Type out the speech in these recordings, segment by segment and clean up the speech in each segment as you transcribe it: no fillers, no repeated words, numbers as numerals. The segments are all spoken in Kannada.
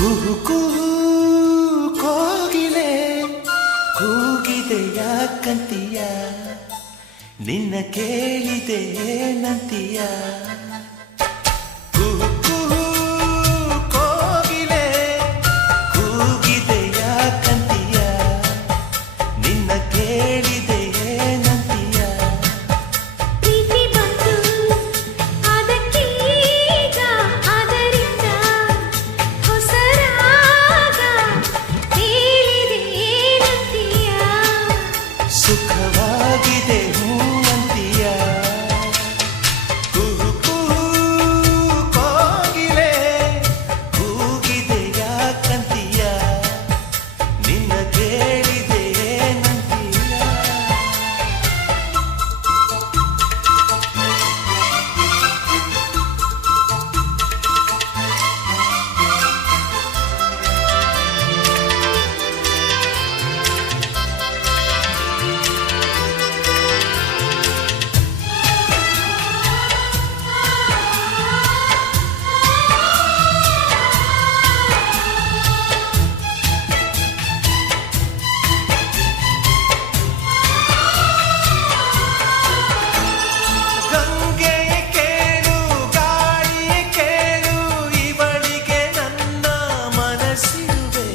ಕುಹು ಕುಹು ಕೋಗಿಲೆ ಕೂಗಿದೆ ಯಾಕಂತೀಯ ನಿನ್ನ ಕೇಳಿದೆ ನಂತೀಯ ಕುಹು ಕುಹು ಕೋಗಿಲೆ ಕೂಗಿದೆ ಯಾಕಂತೀಯ ನಿನ್ನ ಕೇಳಿದೆ ನಂತೀಯ ಪ್ರೀತಿ ಬಂತು ಅದಕ್ಕೀಗ ಅದರಿಂದ ಹೊಸ ರಾಗ ಕೇಳಿದೆ ನಂತೀಯ ಸುಖವಾಗಿದೆ ಹೂವಂತೀಯ ಕುಹು ಕುಹು ಕೋಗಿಲೆ ಕೂಗಿದೆ ಯಾಕಂತೀಯ ನಿನ್ನ ಕೇಳಿದೆ ನಂತೀಯ ಗಂಗೆ ಕೇಳು ಗಾಳಿ ಕೇಳು ಇವಳಿಗೆ ನನ್ನ ಮನಸ್ಸಿರುವೆ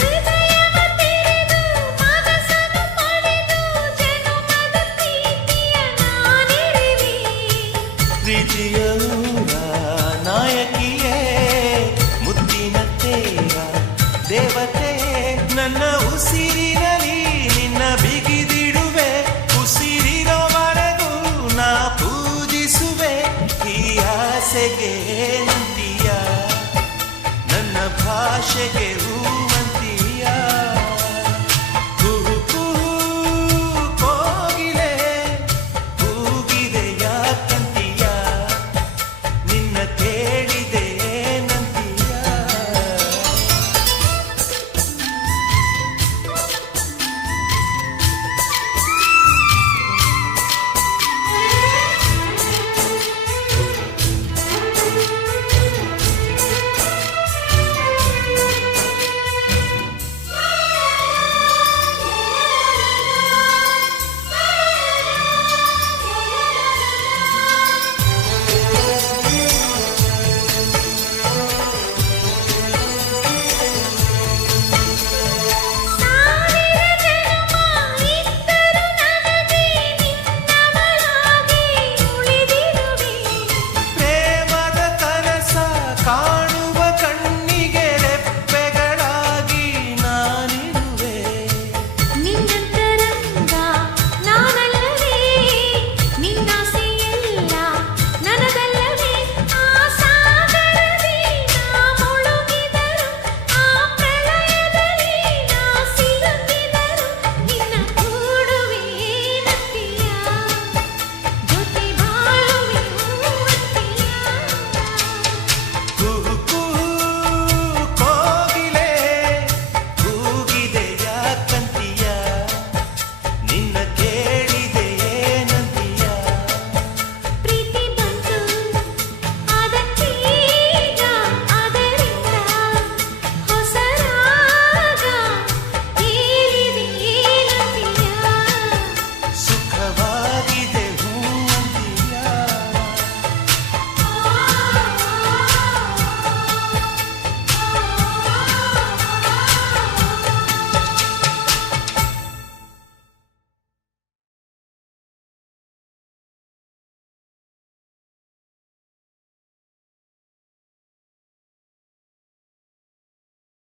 ಹೃದಯವ ತೆರೆದು ಮನಸ್ಸನ್ನು ಪಡೆದು ಜನುಮದ ಪ್ರೀತಿಯ ನಾನಿರುವೆ ಪ್ರೀತಿಯ ನಾಯಕಿಯೇ ಮುದ್ದಿನ ತೇರ ದೇವತೆ ನನ್ನ ಉಸಿರಿನಲ್ಲಿ ನಿನ್ನ ಬಿಗಿದಿಡುವೆ ಉಸಿರಿರೋವರೆಗೂ ನಾ ಪೂಜಿಸುವೆ ಈ ಆಸೆಗೆ ನಂದಿಯ ನನ್ನ ಭಾಷೆಗೆ